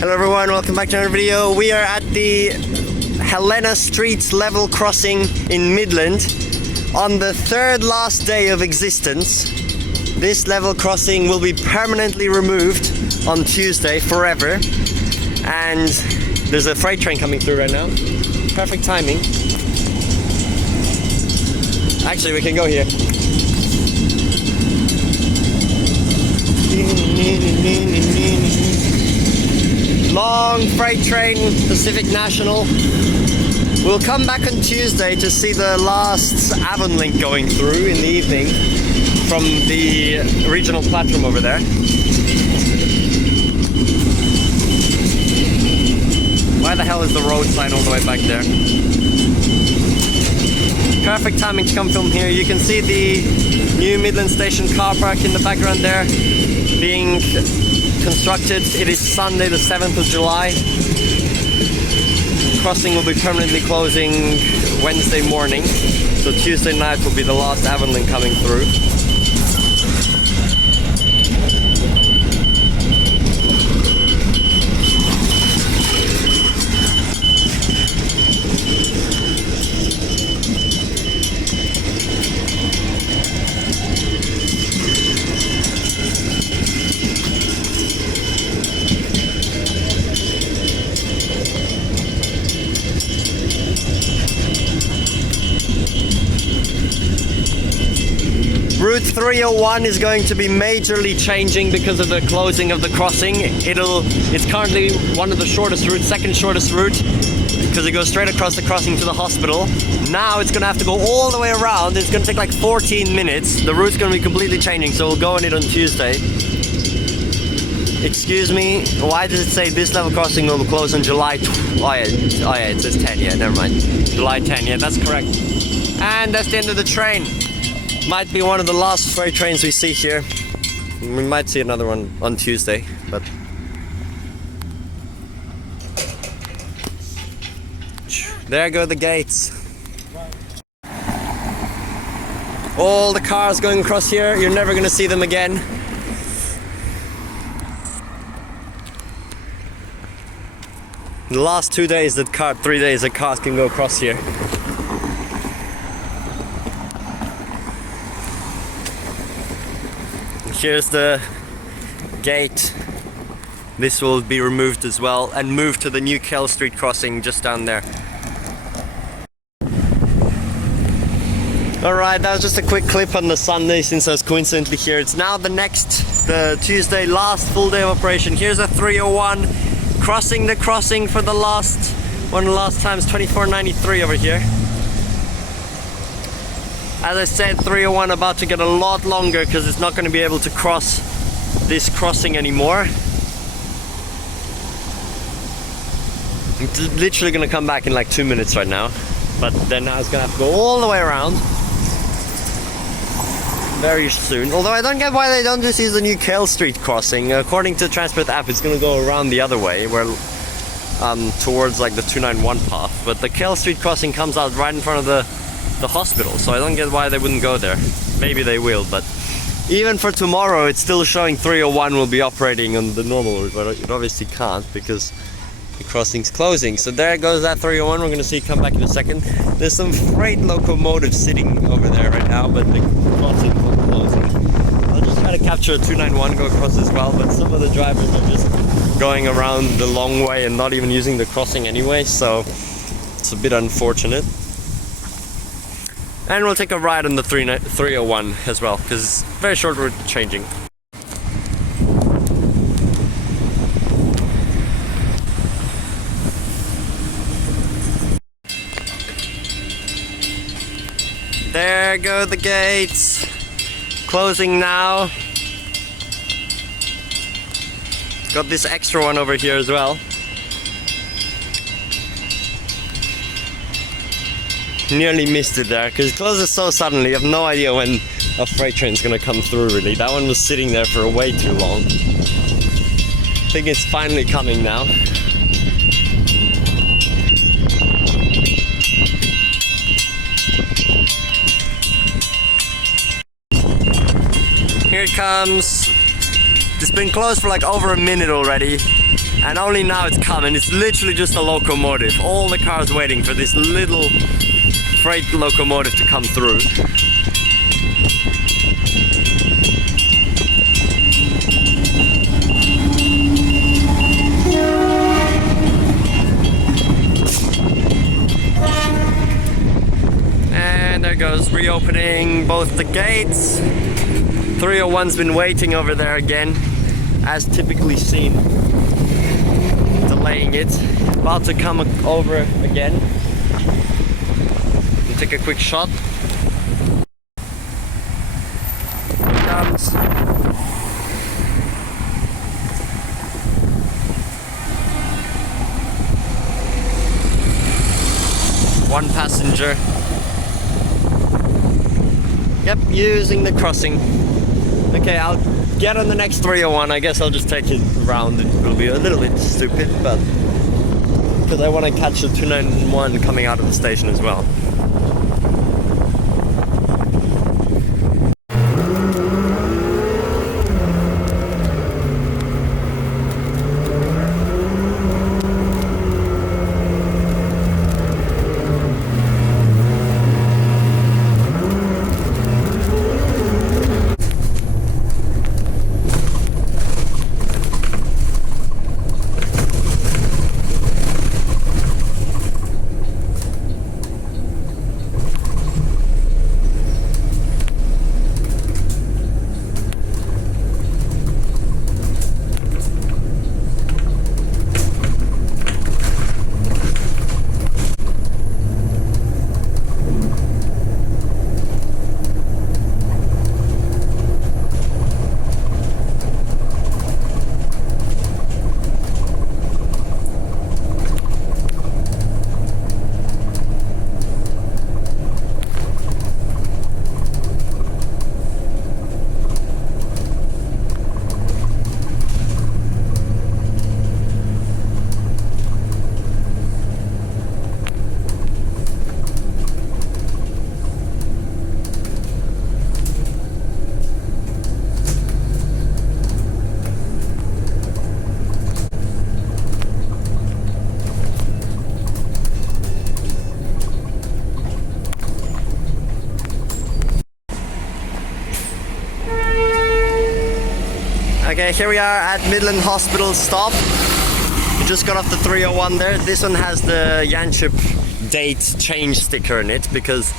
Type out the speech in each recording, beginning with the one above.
Hello everyone, welcome back to another video. We are at the Helena Street Level Crossing in Midland on the third last day of existence. This level crossing will be permanently removed on Tuesday forever, and there's a freight train coming through right now. Perfect timing. Actually, we can go here. Long freight train, Pacific National. We'll come back on Tuesday to see the last AvonLink going through in the evening from the regional platform over there. Why the hell is the road sign all the way back there? Perfect timing to come film here. You can see the new Midland Station car park in the background there being constructed. It is Sunday the 7th of July. Crossing will be permanently closing Wednesday morning, so Tuesday night will be the last AvonLink coming through. Route 301 is going to be majorly changing because of the closing of the crossing. It's currently one of the shortest routes, second shortest route, because it goes straight across the crossing to the hospital. Now it's going to have to go all the way around. It's going to take like 14 minutes. The route's going to be completely changing, so we'll go on it on Tuesday. Excuse me, why does it say this level crossing will close on July it says 10, yeah, never mind. July 10, yeah, that's correct. And that's the end of the train. Might be one of the last freight trains we see here. We might see another one on Tuesday, but there go the gates. All the cars going across here, you're never gonna see them again. The last 2 days 3 days that cars can go across here. Here's the gate. This will be removed as well and moved to the new Cale Street crossing just down there. Alright, that was just a quick clip on the Sunday since I was coincidentally here. It's now the Tuesday last full day of operation. Here's a 301 crossing the crossing for the one of the last times, 2493 over here. As I said, 301 about to get a lot longer because it's not going to be able to cross this crossing anymore. It's literally going to come back in like 2 minutes right now, but then now it's going to have to go all the way around very soon. Although I don't get why they don't just use the new Cale Street crossing. According to the Transperth app, it's going to go around the other way, where towards like the 291 path. But the Cale Street crossing comes out right in front of the hospital, so I don't get why they wouldn't go there. Maybe they will, but even for tomorrow it's still showing 301 will be operating on the normal route, but it obviously can't because the crossing's closing. So there goes that 301. We're going to see it come back in a second. There's some freight locomotives sitting over there right now, but the crossing's not closing. I'll just try to capture a 291 go across as well, but some of the drivers are just going around the long way and not even using the crossing anyway, so it's a bit unfortunate. And we'll take a ride on the 301 as well, because it's very short route changing. There go the gates. Closing now. Got this extra one over here as well. Nearly missed it there because it closes so suddenly. I have no idea when a freight train's gonna come through really. That one was sitting there for way too long. I think it's finally coming now. Here it comes. It's been closed for like over a minute already. And only now it's coming. It's literally just a locomotive. All the cars waiting for this little freight locomotive to come through. And there goes reopening both the gates. 301's been waiting over there again, as typically seen, delaying it. About to come over again and take a quick shot. Here it comes. One passenger. Yep, using the crossing. Okay, I'll get on the next 301. I guess I'll just take it around. It will be a little bit stupid, but because I want to catch the 291 coming out of the station as well. Okay, here we are at Midland Hospital stop. We just got off the 301 there. This one has the Yanchep date change sticker in it because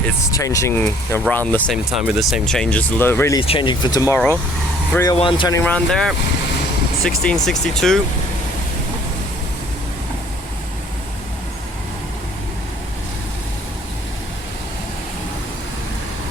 it's changing around the same time with the same changes. Really it's changing for tomorrow. 301 turning around there. 1662.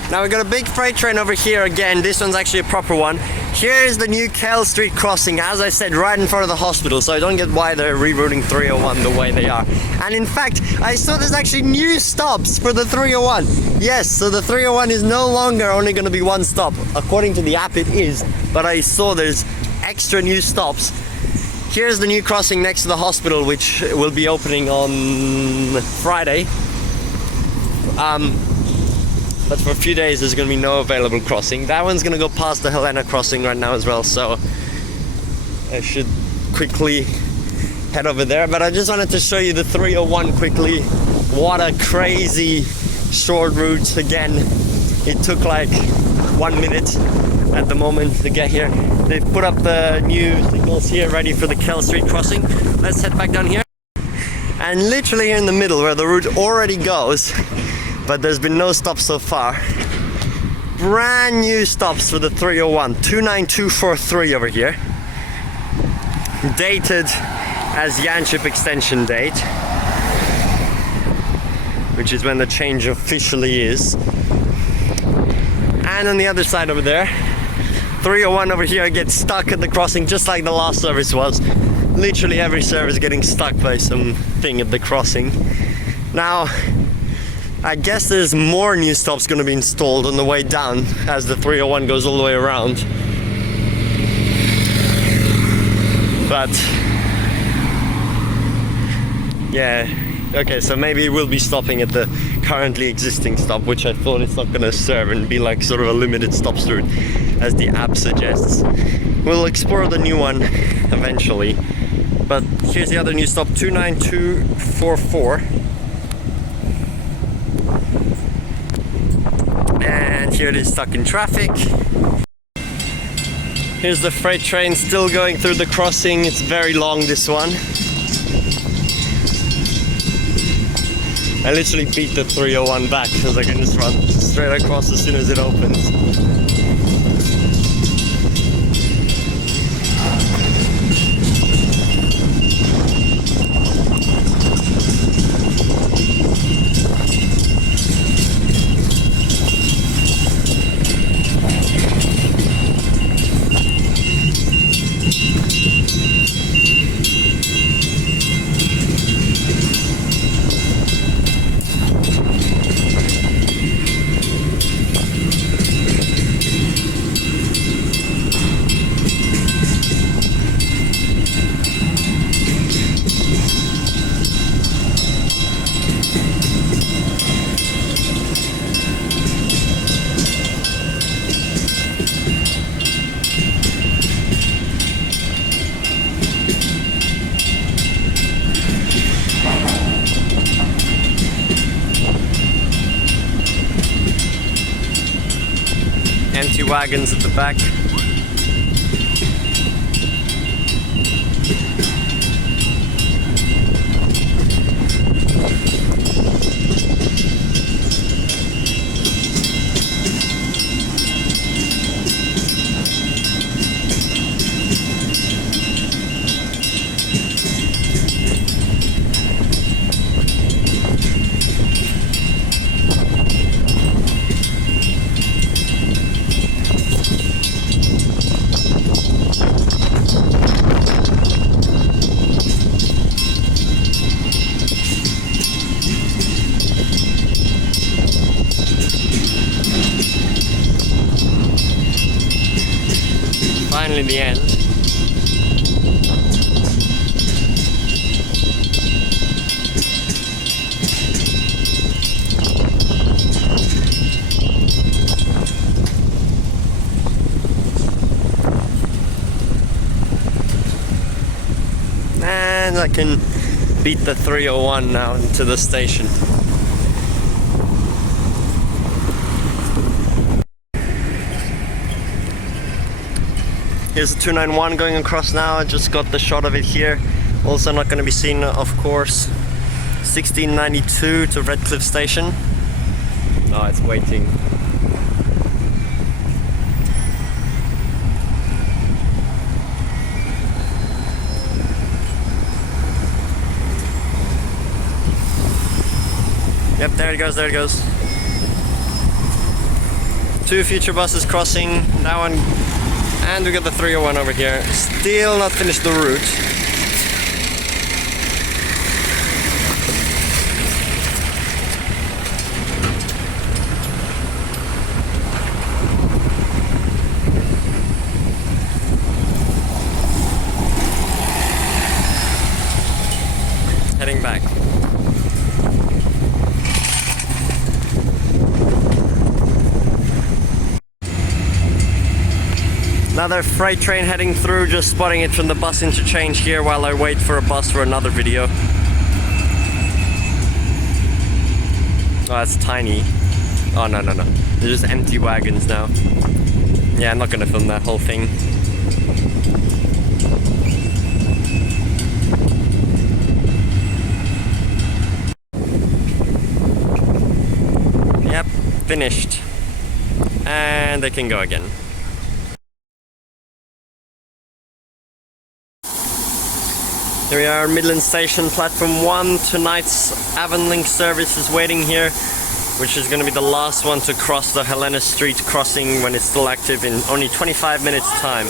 Now we've got a big freight train over here again. This one's actually a proper one. Here's the new Cale Street Crossing, as I said, right in front of the hospital, so I don't get why they're rerouting 301 the way they are. And in fact, I saw there's actually new stops for the 301. Yes, so the 301 is no longer only going to be one stop. According to the app it is, but I saw there's extra new stops. Here's the new crossing next to the hospital, which will be opening on Friday. But for a few days there's going to be no available crossing. That one's going to go past the Helena crossing right now as well, so I should quickly head over there. But I just wanted to show you the 301 quickly. What a crazy short route again. It took like 1 minute at the moment to get here. They've put up the new signals here ready for the Cale Street crossing. Let's head back down here. And literally here in the middle where the route already goes, but there's been no stops so far. Brand new stops for the 301, 29243 over here. Dated as Yanchep extension date, which is when the change officially is. And on the other side over there, 301 over here gets stuck at the crossing just like the last service was. Literally every service getting stuck by something at the crossing. Now, I guess there's more new stops going to be installed on the way down as the 301 goes all the way around. But yeah, okay, so maybe we'll be stopping at the currently existing stop, which I thought it's not going to serve and be like sort of a limited stops route. as the app suggests. We'll explore the new one eventually. But here's the other new stop, 29244. And here it is stuck in traffic. Here's the freight train still going through the crossing. It's very long, this one. I literally beat the 301 back because I can just run straight across as soon as it opens. Empty wagons at the back. Finally the end. And I can beat the 301 now into the station. Here's the 291 going across now. I just got the shot of it here. Also not going to be seen, of course. 1692 to Redcliffe Station. Oh, it's waiting. Yep, there it goes, there it goes. 2 future buses crossing, that one. And we got the 301 over here. Still not finished the route. Heading back. Another freight train heading through, just spotting it from the bus interchange here while I wait for a bus for another video. Oh, that's tiny. Oh, no. They're just empty wagons now. Yeah, I'm not gonna film that whole thing. Yep, finished. And they can go again. Here we are, Midland Station, platform 1. Tonight's AvonLink service is waiting here, which is going to be the last one to cross the Helena Street Crossing when it's still active in only 25 minutes time.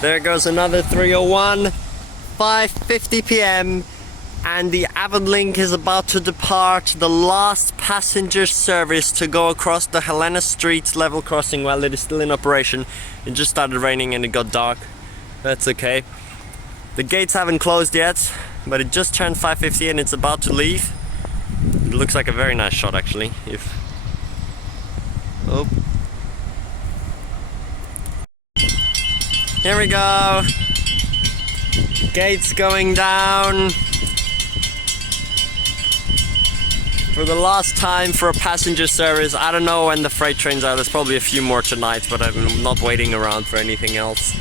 There goes another 301, 5:50 p.m. and the AvonLink is about to depart, the last passenger service to go across the Helena Street Level Crossing while it is still in operation. It just started raining and it got dark. That's okay. The gates haven't closed yet, but it just turned 5:50 and it's about to leave. It looks like a very nice shot actually. Oh. Here we go. Gates going down. For the last time for a passenger service. I don't know when the freight trains are. There's probably a few more tonight, but I'm not waiting around for anything else.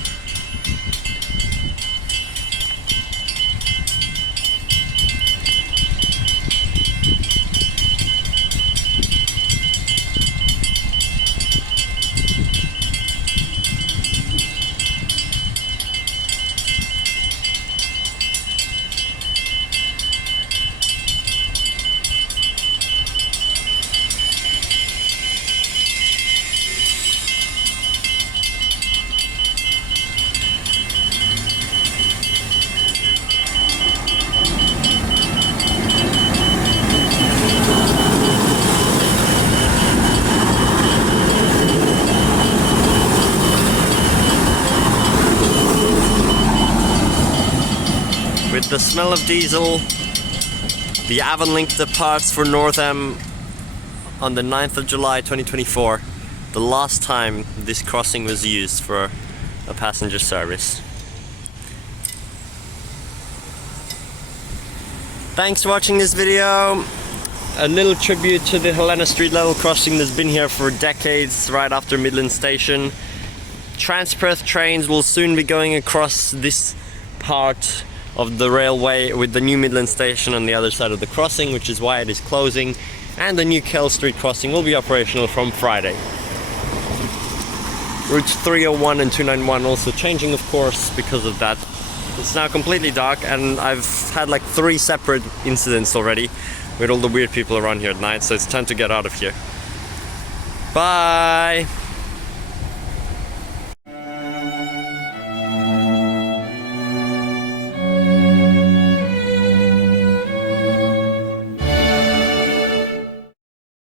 With the smell of diesel, the AvonLink departs for Northam on the 9th of July 2024, the last time this crossing was used for a passenger service. Thanks for watching this video. A little tribute to the Helena Street Level Crossing that's been here for decades, right after Midland Station. Transperth trains will soon be going across this part of the railway with the new Midland Station on the other side of the crossing, which is why it is closing, and the new Cale Street Crossing will be operational from Friday. Routes 301 and 291 also changing, of course, because of that. It's now completely dark, and I've had like 3 separate incidents already with all the weird people around here at night, so it's time to get out of here. Bye!